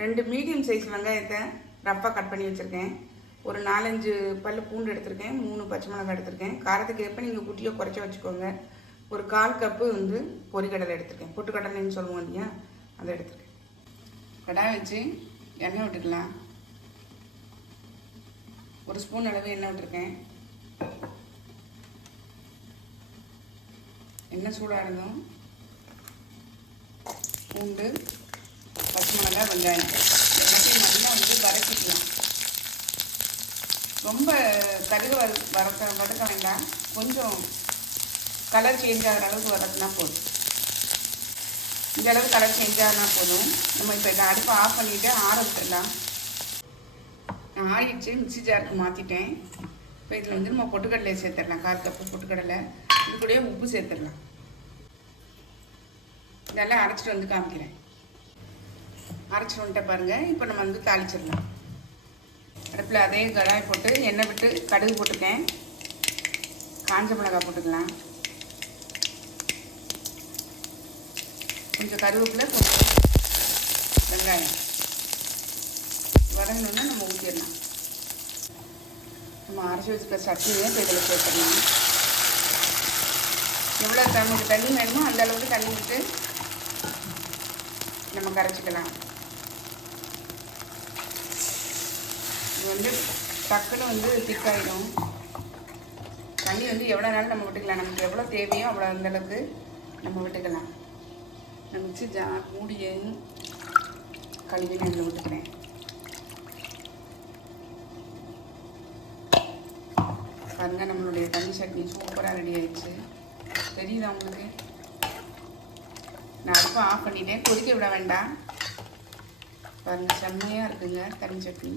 2 medium size வெங்காயத்தை ரஃப்பாக cut பண்ணி வச்சுருக்கேன். ஒரு 4-5 பல் பூண்டு எடுத்திருக்கேன். 3 பச்சை மிளகாய் எடுத்திருக்கேன். காரத்துக்கு ஏற்ப நீங்கள் குட்டியோ குறைச்ச வச்சுக்கோங்க. ஒரு 1/4 கப்பு வந்து பொரிக்கடலை எடுத்திருக்கேன். பொட்டுக்கடலைன்னு சொல்லுவோம் இல்லையா, அதை எடுத்திருக்கேன். கடாய் வச்சு எண்ணெய் விட்டுக்கலாம். 1 ஸ்பூன் அளவு எண்ணெய் விட்டுருக்கேன். எண்ணெய் சூடாக இருந்தோம். பூண்டு, பச்சை மிளகாய், வெங்காயம் எல்லாத்தையும் நல்லா வந்து வதக்கிக்கலாம். ரொம்ப கடுகு வதக்க வேண்டாம். கொஞ்சம் கலர் சேஞ்ச் ஆகிற அளவுக்கு வதக்கினா போதும். இந்த அளவுக்கு கலர் சேஞ்ச் ஆகினா போதும். நம்ம இப்போ இதை அடுப்பை ஆஃப் பண்ணிவிட்டு ஆற விட்டுடலாம். நான் ஆறிடுச்சு, மிக்ஸி ஜாருக்கு மாற்றிட்டேன். இப்போ இதில் வந்து நம்ம பொட்டுக்கடலையை சேர்த்துடலாம். 1/4 கப்பு பொட்டுக்கடலை. இது கூடயே உப்பு சேர்த்துடலாம். இதெல்லாம் அரைச்சிட்டு வந்து காமிக்கிறேன். அரைச்சிட்டு வந்துட்ட பாருங்கள். இப்போ நம்ம வந்து தாளிச்சிடலாம். அடுப்பில் அதே கடாய் போட்டு எண்ணெய் விட்டு கடுகு போட்டுக்கேன். காஞ்ச மிளகாய் போட்டுக்கலாம். கொஞ்சம் கருவேப்பிலை, கொஞ்சம் வெங்காயம் வதங்கணுன்னா நம்ம ஊற்றிடலாம். நம்ம அரைச்சி வச்சுக்க சட்னியை இப்போ இதில் சேர்த்துடலாம். எவ்வளோ நமக்கு தண்ணி வேணுமோ அந்த அளவுக்கு தண்ணி விட்டு நம்ம கரைச்சிக்கலாம். இது வந்து டக்குன்னு வந்து திக்காயிடும். தண்ணி வந்து எவ்வளோ நாளும் நம்ம விட்டுக்கலாம். நமக்கு எவ்வளோ தேவையோ அவ்வளோ அந்தளவுக்கு நம்ம விட்டுக்கலாம். நான் மிக்ஸி ஜார் மூடியையும் கழுவி நான் இதில் விட்டுக்கிறேன். பாருங்கள், நம்மளுடைய தண்ணி சட்னி சூப்பராக ரெடி ஆயிடுச்சு. தெரியுதா உங்களுக்கு? நான் அடுப்பை ஆஃப் பண்ணிட்டேன். கொதிக்க விட வேண்டாம். பாருங்கள், செம்மையாக இருக்குங்க தண்ணி சட்னி.